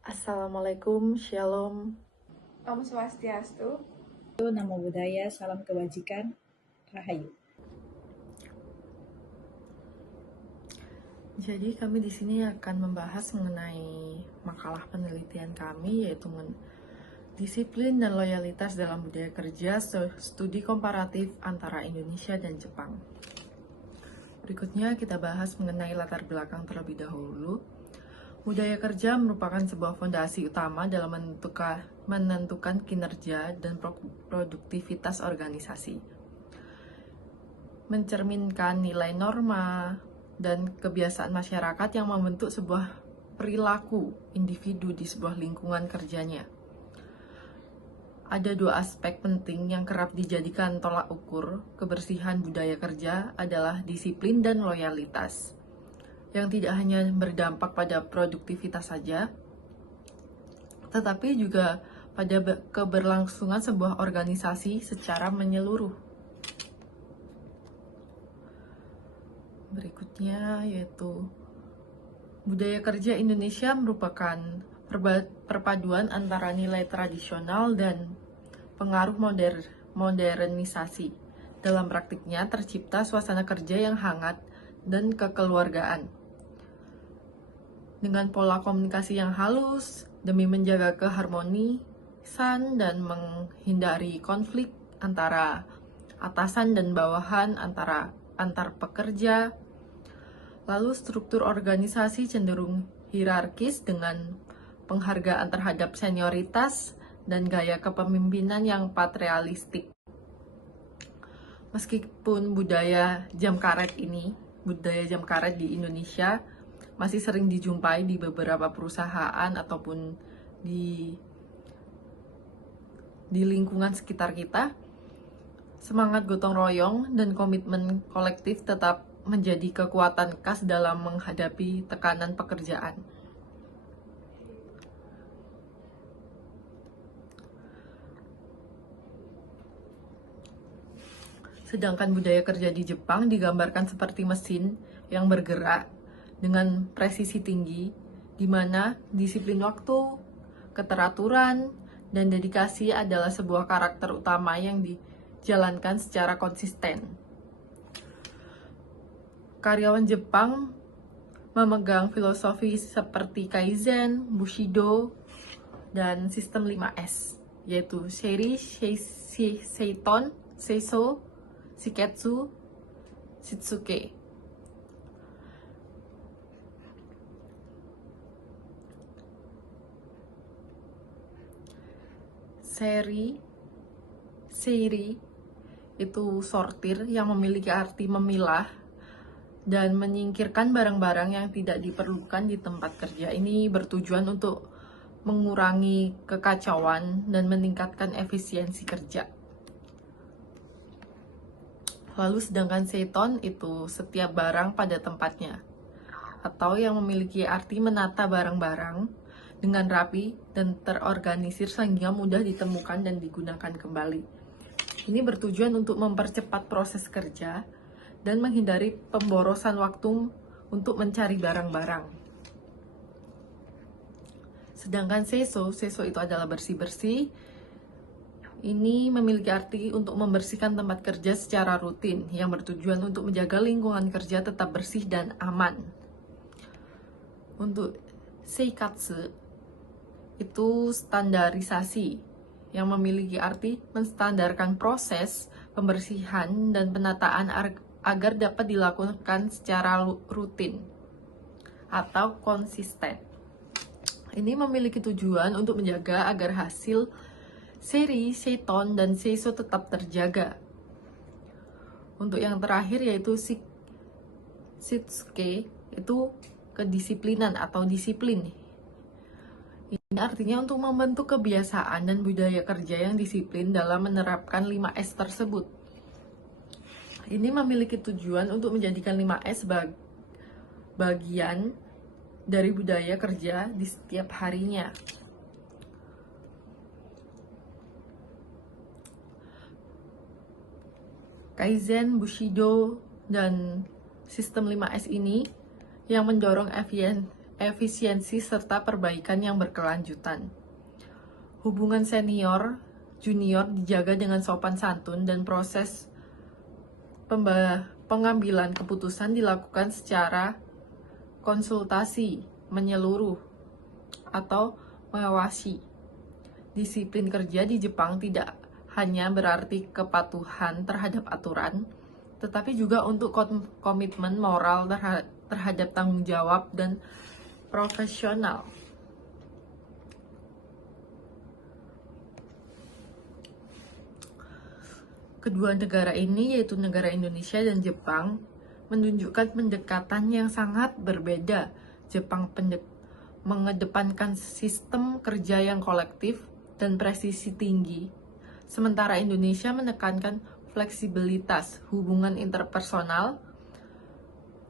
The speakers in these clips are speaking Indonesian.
Assalamualaikum, Shalom. Om Swastiastu. Namo Buddhaya, salam kebajikan, Rahayu. Jadi kami di sini akan membahas mengenai makalah penelitian kami, yaitu disiplin dan loyalitas dalam budaya kerja, studi komparatif antara Indonesia dan Jepang. Berikutnya kita bahas mengenai latar belakang terlebih dahulu. Budaya kerja merupakan sebuah fondasi utama dalam menentukan kinerja dan produktivitas organisasi. Mencerminkan nilai norma dan kebiasaan masyarakat yang membentuk sebuah perilaku individu di sebuah lingkungan kerjanya. Ada dua aspek penting yang kerap dijadikan tolak ukur kebersihan budaya kerja adalah disiplin dan loyalitas, yang tidak hanya berdampak pada produktivitas saja, tetapi juga pada keberlangsungan sebuah organisasi secara menyeluruh. Berikutnya yaitu budaya kerja Indonesia merupakan perpaduan antara nilai tradisional dan pengaruh modernisasi. Dalam praktiknya tercipta suasana kerja yang hangat dan kekeluargaan. Dengan pola komunikasi yang halus demi menjaga keharmonisan dan menghindari konflik antara atasan dan bawahan, antar pekerja. Lalu struktur organisasi cenderung hierarkis dengan penghargaan terhadap senioritas dan gaya kepemimpinan yang patrialistik. Meskipun budaya jam karet di Indonesia masih sering dijumpai di beberapa perusahaan ataupun di lingkungan sekitar kita, semangat gotong royong dan komitmen kolektif tetap menjadi kekuatan khas dalam menghadapi tekanan pekerjaan. Sedangkan budaya kerja di Jepang digambarkan seperti mesin yang bergerak dengan presisi tinggi, di mana disiplin waktu, keteraturan, dan dedikasi adalah sebuah karakter utama yang dijalankan secara konsisten. Karyawan Jepang memegang filosofi seperti Kaizen, Bushido, dan sistem 5S, yaitu Sheri, Seiton, Seiso, Shiketsu, Shitsuke. Seiri itu sortir yang memiliki arti memilah dan menyingkirkan barang-barang yang tidak diperlukan di tempat kerja. Ini bertujuan untuk mengurangi kekacauan dan meningkatkan efisiensi kerja. Lalu sedangkan Seiton itu setiap barang pada tempatnya, atau yang memiliki arti menata barang-barang dengan rapi dan terorganisir sehingga mudah ditemukan dan digunakan kembali. Ini bertujuan untuk mempercepat proses kerja dan menghindari pemborosan waktu untuk mencari barang-barang. Sedangkan Seiso itu adalah bersih-bersih. Ini memiliki arti untuk membersihkan tempat kerja secara rutin yang bertujuan untuk menjaga lingkungan kerja tetap bersih dan aman. Untuk Seikatsu itu standarisasi yang memiliki arti menstandarkan proses pembersihan dan penataan agar dapat dilakukan secara rutin atau konsisten. Ini memiliki tujuan untuk menjaga agar hasil Seri, Seiton, dan Seiso tetap terjaga. Untuk yang terakhir yaitu Shitsuke, itu kedisiplinan atau disiplin. Ini artinya untuk membentuk kebiasaan dan budaya kerja yang disiplin dalam menerapkan 5S tersebut. Ini memiliki tujuan untuk menjadikan 5S bagian dari budaya kerja di setiap harinya. Kaizen, Bushido, dan sistem 5S ini yang mendorong efisiensi, serta perbaikan yang berkelanjutan. Hubungan senior junior dijaga dengan sopan santun dan proses pengambilan keputusan dilakukan secara konsultasi menyeluruh atau mengawasi. Disiplin kerja di Jepang tidak hanya berarti kepatuhan terhadap aturan, tetapi juga untuk komitmen moral terhadap tanggung jawab dan profesional. Kedua negara ini, yaitu negara Indonesia dan Jepang, menunjukkan pendekatan yang sangat berbeda. Jepang mengedepankan sistem kerja yang kolektif dan presisi tinggi, sementara Indonesia menekankan fleksibilitas, hubungan interpersonal,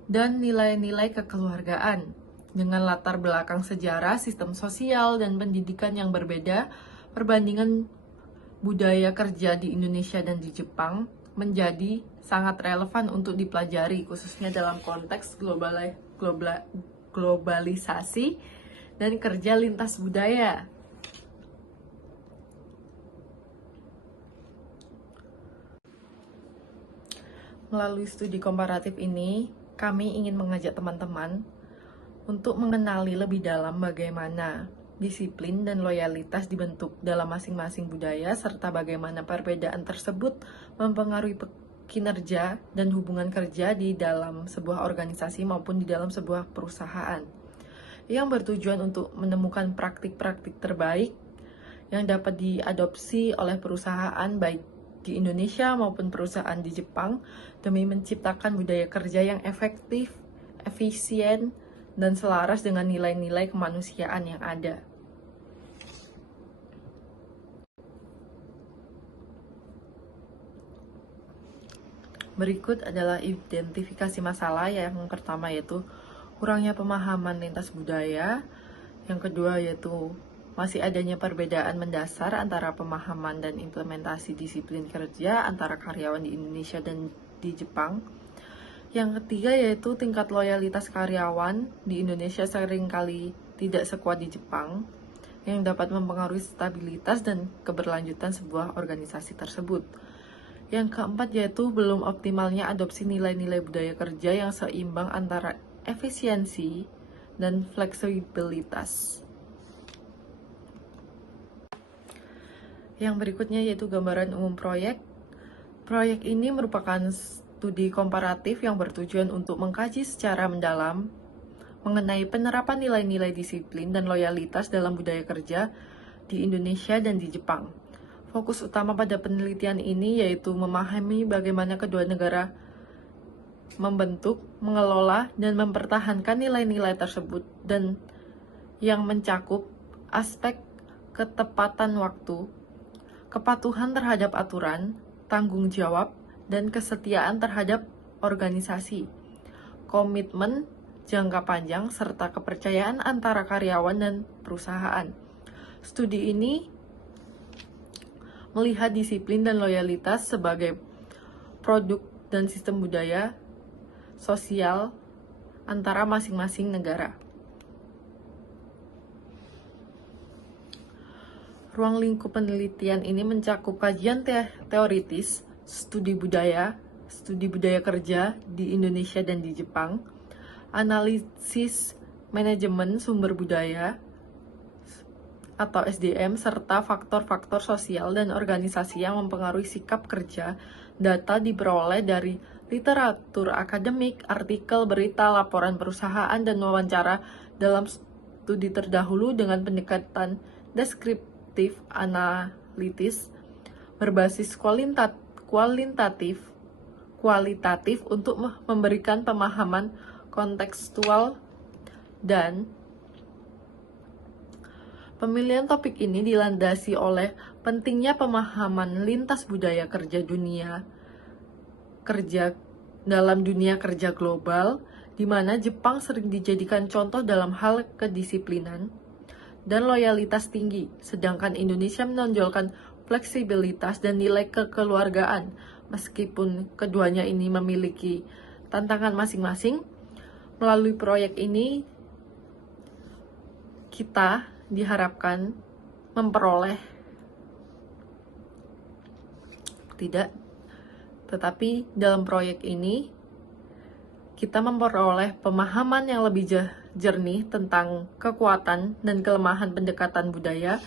dan nilai-nilai kekeluargaan. Dengan latar belakang sejarah, sistem sosial, dan pendidikan yang berbeda, perbandingan budaya kerja di Indonesia dan di Jepang menjadi sangat relevan untuk dipelajari, khususnya dalam konteks globalisasi dan kerja lintas budaya. Melalui studi komparatif ini, kami ingin mengajak teman-teman untuk mengenali lebih dalam bagaimana disiplin dan loyalitas dibentuk dalam masing-masing budaya, serta bagaimana perbedaan tersebut mempengaruhi kinerja dan hubungan kerja di dalam sebuah organisasi maupun di dalam sebuah perusahaan, yang bertujuan untuk menemukan praktik-praktik terbaik yang dapat diadopsi oleh perusahaan baik di Indonesia maupun perusahaan di Jepang demi menciptakan budaya kerja yang efektif, efisien, dan selaras dengan nilai-nilai kemanusiaan yang ada. Berikut adalah identifikasi masalah. Yang pertama yaitu kurangnya pemahaman lintas budaya. Yang kedua yaitu masih adanya perbedaan mendasar antara pemahaman dan implementasi disiplin kerja antara karyawan di Indonesia dan di Jepang. Yang ketiga yaitu tingkat loyalitas karyawan di Indonesia seringkali tidak sekuat di Jepang, yang dapat mempengaruhi stabilitas dan keberlanjutan sebuah organisasi tersebut. Yang keempat yaitu belum optimalnya adopsi nilai-nilai budaya kerja yang seimbang antara efisiensi dan fleksibilitas. Yang berikutnya yaitu gambaran umum proyek. Proyek ini merupakan studi komparatif yang bertujuan untuk mengkaji secara mendalam mengenai penerapan nilai-nilai disiplin dan loyalitas dalam budaya kerja di Indonesia dan di Jepang. Fokus utama pada penelitian ini yaitu memahami bagaimana kedua negara membentuk, mengelola, dan mempertahankan nilai-nilai tersebut, dan yang mencakup aspek ketepatan waktu, kepatuhan terhadap aturan, tanggung jawab, dan kesetiaan terhadap organisasi, komitmen jangka panjang, serta kepercayaan antara karyawan dan perusahaan. Studi ini melihat disiplin dan loyalitas sebagai produk dan sistem budaya sosial antara masing-masing negara. Ruang lingkup penelitian ini mencakup kajian teoritis, studi budaya kerja di Indonesia dan di Jepang, analisis manajemen sumber budaya atau SDM, serta faktor-faktor sosial dan organisasi yang mempengaruhi sikap kerja. Data diperoleh dari literatur akademik, artikel, berita, laporan perusahaan, dan wawancara dalam studi terdahulu dengan pendekatan deskriptif analitis berbasis kualitatif untuk memberikan pemahaman kontekstual. Dan pemilihan topik ini dilandasi oleh pentingnya pemahaman lintas budaya kerja dalam dunia kerja global, di mana Jepang sering dijadikan contoh dalam hal kedisiplinan dan loyalitas tinggi, sedangkan Indonesia menonjolkan fleksibilitas dan nilai kekeluargaan. Meskipun keduanya ini memiliki tantangan masing-masing, melalui proyek ini kita diharapkan memperoleh tetapi dalam proyek ini kita memperoleh pemahaman yang lebih jernih tentang kekuatan dan kelemahan pendekatan budaya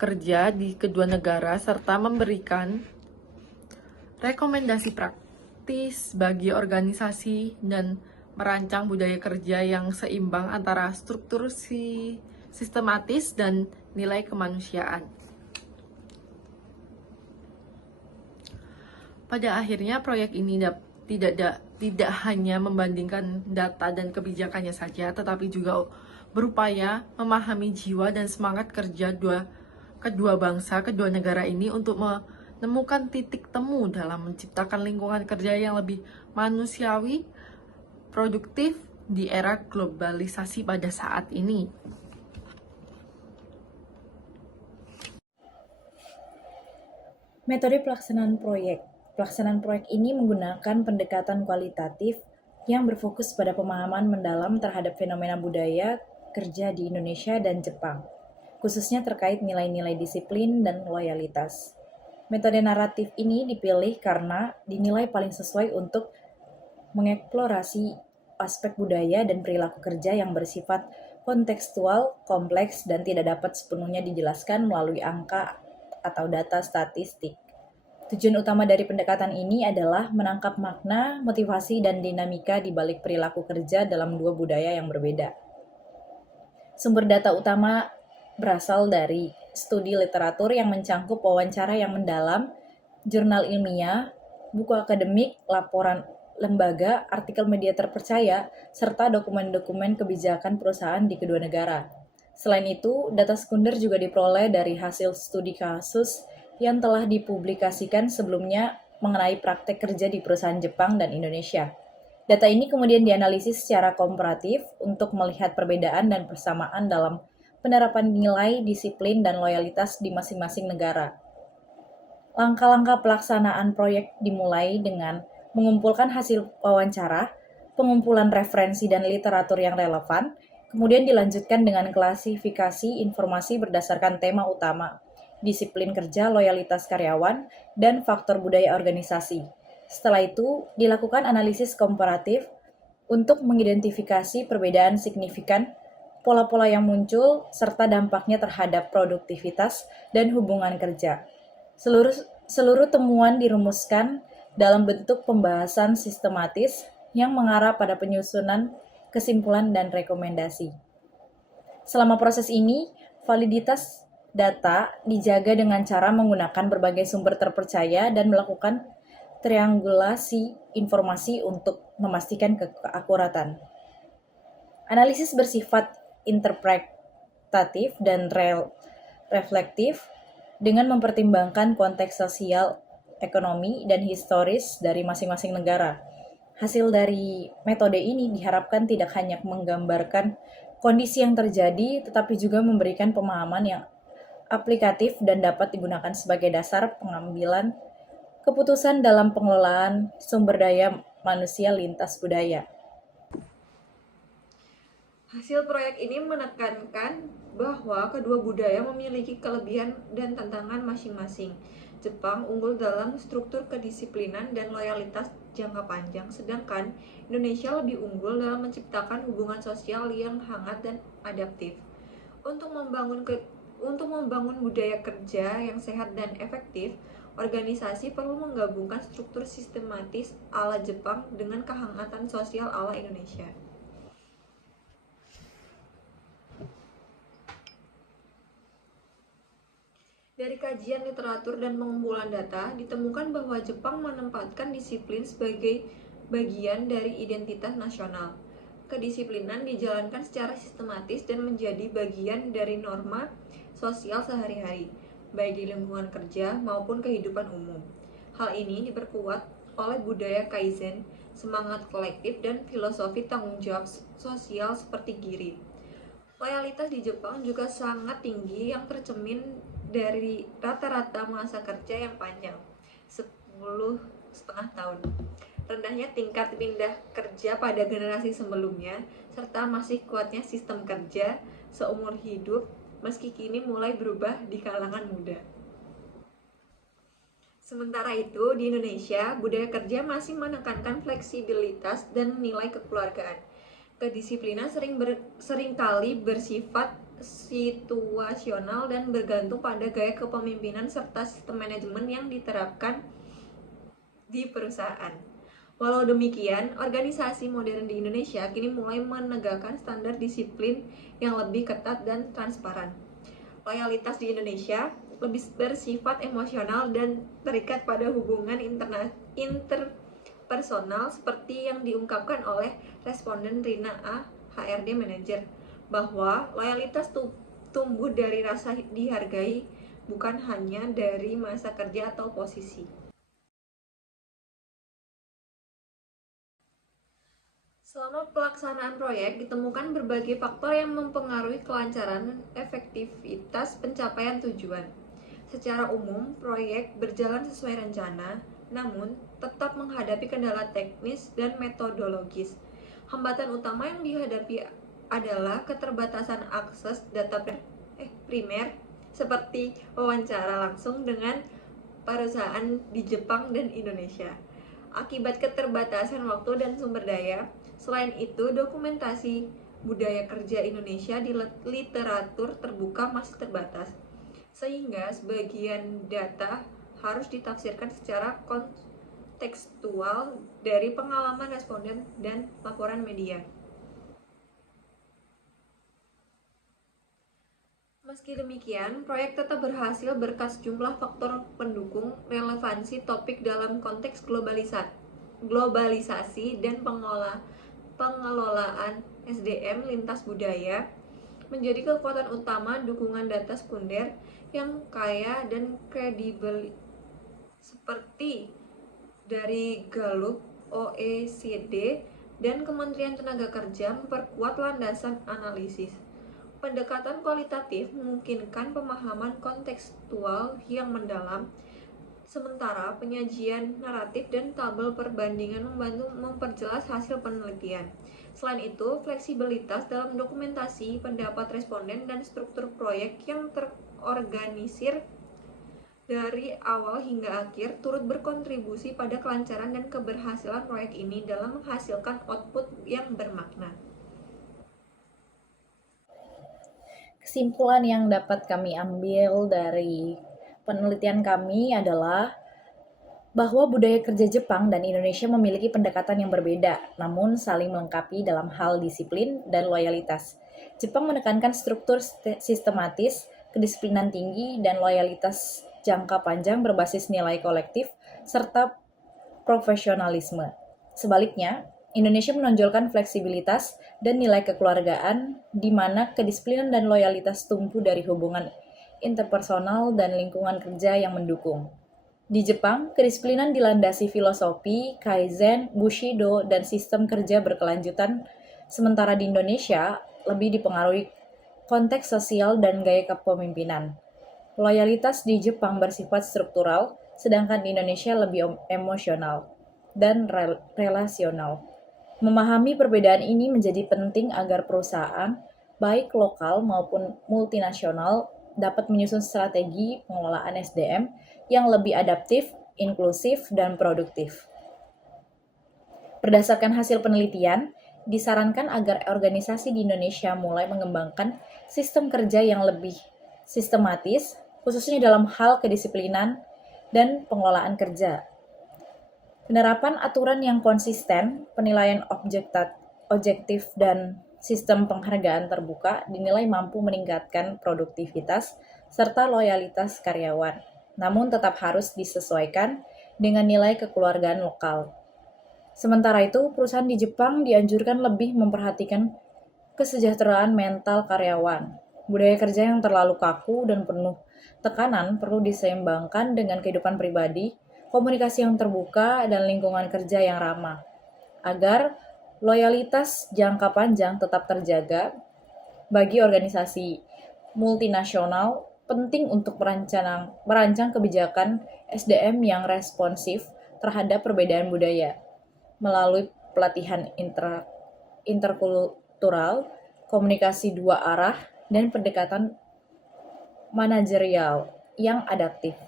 kerja di kedua negara serta memberikan rekomendasi praktis bagi organisasi dan merancang budaya kerja yang seimbang antara struktur sistematis dan nilai kemanusiaan. Pada akhirnya proyek ini tidak hanya membandingkan data dan kebijakannya saja, tetapi juga berupaya memahami jiwa dan semangat kerja kedua bangsa, kedua negara ini untuk menemukan titik temu dalam menciptakan lingkungan kerja yang lebih manusiawi, produktif di era globalisasi pada saat ini. Metode pelaksanaan proyek. Pelaksanaan proyek ini menggunakan pendekatan kualitatif yang berfokus pada pemahaman mendalam terhadap fenomena budaya kerja di Indonesia dan Jepang, khususnya terkait nilai-nilai disiplin dan loyalitas. Metode naratif ini dipilih karena dinilai paling sesuai untuk mengeksplorasi aspek budaya dan perilaku kerja yang bersifat kontekstual, kompleks, dan tidak dapat sepenuhnya dijelaskan melalui angka atau data statistik. Tujuan utama dari pendekatan ini adalah menangkap makna, motivasi, dan dinamika di balik perilaku kerja dalam dua budaya yang berbeda. Sumber data utama berasal dari studi literatur yang mencangkup wawancara yang mendalam, jurnal ilmiah, buku akademik, laporan lembaga, artikel media terpercaya, serta dokumen-dokumen kebijakan perusahaan di kedua negara. Selain itu, data sekunder juga diperoleh dari hasil studi kasus yang telah dipublikasikan sebelumnya mengenai praktek kerja di perusahaan Jepang dan Indonesia. Data ini kemudian dianalisis secara komparatif untuk melihat perbedaan dan persamaan dalam penerapan nilai, disiplin, dan loyalitas di masing-masing negara. Langkah-langkah pelaksanaan proyek dimulai dengan mengumpulkan hasil wawancara, pengumpulan referensi dan literatur yang relevan, kemudian dilanjutkan dengan klasifikasi informasi berdasarkan tema utama, disiplin kerja, loyalitas karyawan, dan faktor budaya organisasi. Setelah itu, dilakukan analisis komparatif untuk mengidentifikasi perbedaan signifikan, pola-pola yang muncul, serta dampaknya terhadap produktivitas dan hubungan kerja. Seluruh temuan dirumuskan dalam bentuk pembahasan sistematis yang mengarah pada penyusunan kesimpulan dan rekomendasi. Selama proses ini, validitas data dijaga dengan cara menggunakan berbagai sumber terpercaya dan melakukan triangulasi informasi untuk memastikan keakuratan. Analisis bersifat interpretatif dan reflektif dengan mempertimbangkan konteks sosial, ekonomi, dan historis dari masing-masing negara. Hasil dari metode ini diharapkan tidak hanya menggambarkan kondisi yang terjadi, tetapi juga memberikan pemahaman yang aplikatif dan dapat digunakan sebagai dasar pengambilan keputusan dalam pengelolaan sumber daya manusia lintas budaya. Hasil proyek ini menekankan bahwa kedua budaya memiliki kelebihan dan tantangan masing-masing. Jepang unggul dalam struktur kedisiplinan dan loyalitas jangka panjang, sedangkan Indonesia lebih unggul dalam menciptakan hubungan sosial yang hangat dan adaptif. Untuk membangun budaya kerja yang sehat dan efektif, organisasi perlu menggabungkan struktur sistematis ala Jepang dengan kehangatan sosial ala Indonesia. Dari kajian literatur dan pengumpulan data, ditemukan bahwa Jepang menempatkan disiplin sebagai bagian dari identitas nasional. Kedisiplinan dijalankan secara sistematis dan menjadi bagian dari norma sosial sehari-hari, baik di lingkungan kerja maupun kehidupan umum. Hal ini diperkuat oleh budaya kaizen, semangat kolektif, dan filosofi tanggung jawab sosial seperti Giri. Loyalitas di Jepang juga sangat tinggi yang tercermin dari rata-rata masa kerja yang panjang, 10,5 tahun. Rendahnya tingkat pindah kerja pada generasi sebelumnya, serta masih kuatnya sistem kerja, seumur hidup, meski kini mulai berubah di kalangan muda. Sementara itu, di Indonesia, budaya kerja masih menekankan fleksibilitas dan nilai kekeluargaan. Kedisiplinan seringkali bersifat situasional dan bergantung pada gaya kepemimpinan serta sistem manajemen yang diterapkan di perusahaan. Walau demikian, organisasi modern di Indonesia kini mulai menegakkan standar disiplin yang lebih ketat dan transparan. Loyalitas di Indonesia lebih bersifat emosional dan terikat pada hubungan interpersonal seperti yang diungkapkan oleh responden Rina A, HRD Manager, bahwa loyalitas tumbuh dari rasa dihargai, bukan hanya dari masa kerja atau posisi. Selama pelaksanaan proyek, ditemukan berbagai faktor yang mempengaruhi kelancaran dan efektivitas pencapaian tujuan. Secara umum, proyek berjalan sesuai rencana, namun tetap menghadapi kendala teknis dan metodologis. Hambatan utama yang dihadapi adalah keterbatasan akses data primer, seperti wawancara langsung dengan perusahaan di Jepang dan Indonesia. Akibat keterbatasan waktu dan sumber daya, selain itu dokumentasi budaya kerja Indonesia di literatur terbuka masih terbatas, sehingga sebagian data harus ditafsirkan secara kontekstual dari pengalaman responden dan laporan media. Meski demikian, proyek tetap berhasil berkat sejumlah faktor pendukung relevansi topik dalam konteks globalisasi dan pengelolaan SDM lintas budaya, menjadi kekuatan utama dukungan data sekunder yang kaya dan kredibel seperti dari Gallup, OECD, dan Kementerian Tenaga Kerja memperkuat landasan analisis. Pendekatan kualitatif memungkinkan pemahaman kontekstual yang mendalam, sementara penyajian naratif dan tabel perbandingan membantu memperjelas hasil penelitian. Selain itu, fleksibilitas dalam dokumentasi pendapat responden dan struktur proyek yang terorganisir dari awal hingga akhir turut berkontribusi pada kelancaran dan keberhasilan proyek ini dalam menghasilkan output yang bermakna. Kesimpulan yang dapat kami ambil dari penelitian kami adalah bahwa budaya kerja Jepang dan Indonesia memiliki pendekatan yang berbeda, namun saling melengkapi dalam hal disiplin dan loyalitas. Jepang menekankan struktur sistematis, kedisiplinan tinggi, dan loyalitas jangka panjang berbasis nilai kolektif, serta profesionalisme. Sebaliknya, Indonesia menonjolkan fleksibilitas dan nilai kekeluargaan, di mana kedisiplinan dan loyalitas tumbuh dari hubungan interpersonal dan lingkungan kerja yang mendukung. Di Jepang, kedisiplinan dilandasi filosofi, kaizen, bushido, dan sistem kerja berkelanjutan, sementara di Indonesia lebih dipengaruhi konteks sosial dan gaya kepemimpinan. Loyalitas di Jepang bersifat struktural, sedangkan di Indonesia lebih emosional dan relasional. Memahami perbedaan ini menjadi penting agar perusahaan, baik lokal maupun multinasional, dapat menyusun strategi pengelolaan SDM yang lebih adaptif, inklusif, dan produktif. Berdasarkan hasil penelitian, disarankan agar organisasi di Indonesia mulai mengembangkan sistem kerja yang lebih sistematis, khususnya dalam hal kedisiplinan dan pengelolaan kerja. Penerapan aturan yang konsisten, penilaian objektif, dan sistem penghargaan terbuka dinilai mampu meningkatkan produktivitas serta loyalitas karyawan, namun tetap harus disesuaikan dengan nilai kekeluargaan lokal. Sementara itu, perusahaan di Jepang dianjurkan lebih memperhatikan kesejahteraan mental karyawan. Budaya kerja yang terlalu kaku dan penuh tekanan perlu diseimbangkan dengan kehidupan pribadi, komunikasi yang terbuka, dan lingkungan kerja yang ramah, agar loyalitas jangka panjang tetap terjaga. Bagi organisasi multinasional, penting untuk merancang kebijakan SDM yang responsif terhadap perbedaan budaya, melalui pelatihan interkultural, komunikasi dua arah, dan pendekatan manajerial yang adaptif.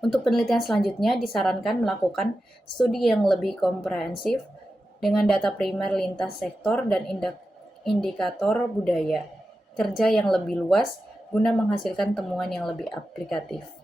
Untuk penelitian selanjutnya disarankan melakukan studi yang lebih komprehensif dengan data primer lintas sektor dan indikator budaya kerja yang lebih luas guna menghasilkan temuan yang lebih aplikatif.